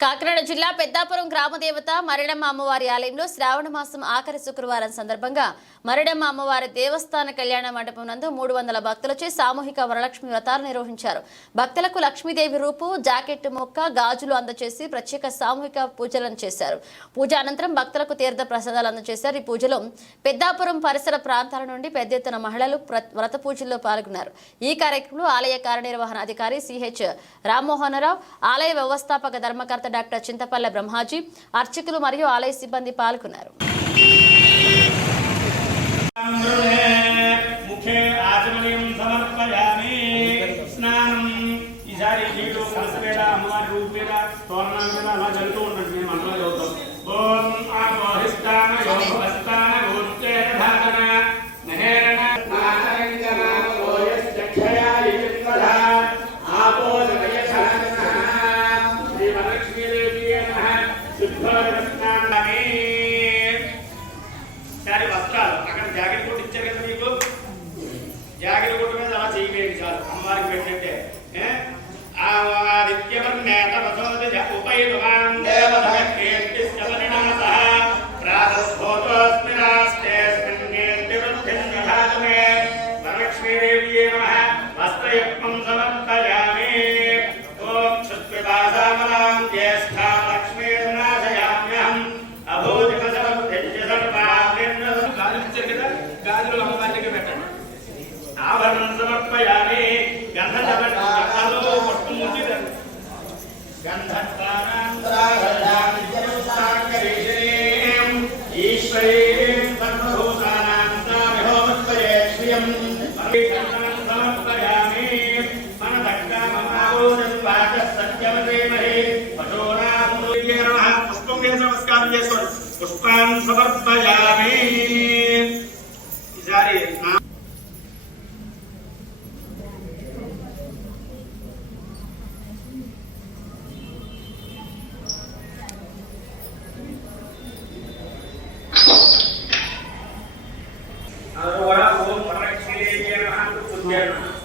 కాకినాడ జిల్లా పెద్దాపురం గ్రామదేవత మరిడమ్మ అమ్మవారి ఆలయంలో శ్రావణ మాసం ఆఖరి శుక్రవారం సందర్భంగా మరిడమ్మ అమ్మవారి దేవస్థాన కళ్యాణ మండపం నందు మూడు వందల భక్తులచే సామూహిక వరలక్ష్మి వ్రతాలు నిర్వహించారు. భక్తులకు లక్ష్మీదేవి రూపు జాకెట్ మొక్క గాజులు అందజేసి ప్రత్యేక సామూహిక పూజలను చేశారు. పూజ అనంతరం భక్తులకు తీర్థ ప్రసాదాలు అందజేశారు ఈ పూజలో పెద్దాపురం పరిసర ప్రాంతాల నుండి పెద్ద ఎత్తున మహిళలు వ్రత పూజల్లో పాల్గొన్నారు. ఈ కార్యక్రమంలో ఆలయ కార్యనిర్వహణ అధికారి సిహెచ్ రామ్మోహనరావు ఆలయ వ్యవస్థాపక ధర్మకర్త డాక్టర్ చింతపల్లె బ్రహ్మాజీ అర్చకులు మరియు ఆలయ సిబ్బంది పాల్గొన్నారు. అమ్మవారి రూపేలా తోరణాలు అలా జరుగుతూ ఉండండి. నేను మంత్రాలు చదువుతాం అమ్మవారికి పెట్టినట్టే ఏ? ఆ ఆదిత్యవర్ణేత వసోది జ ఉపైర్వాం దేవతమేత్తిశ్చ పరిణామతః ప్రాతస్ఫోతోస్మి రాష్ట్రేస్మిన్నేత్తివృద్ధిం దధాతు మే వరలక్ష్మీదేవ్యే నమః వస్త్రయుక్తం సమర్పయామి ఓం క్షుత్పిపాసామలాం జ్యేష్ఠాం లక్ష్మీర్నాశయామ్యహం అభూతిపసవృద్ధించ సర్వాభ్యన్నదం గాజులు ఇచ్చారు కదా గాజులు అమ్మవారికి పెట్టండి ఆభరణం సమర్పయామి చేసుకోండి పుష్పాన్ని సమర్పయామి ఈసారి నా అందరూ కూడా ఓం వరలక్ష్మీదేవి నమః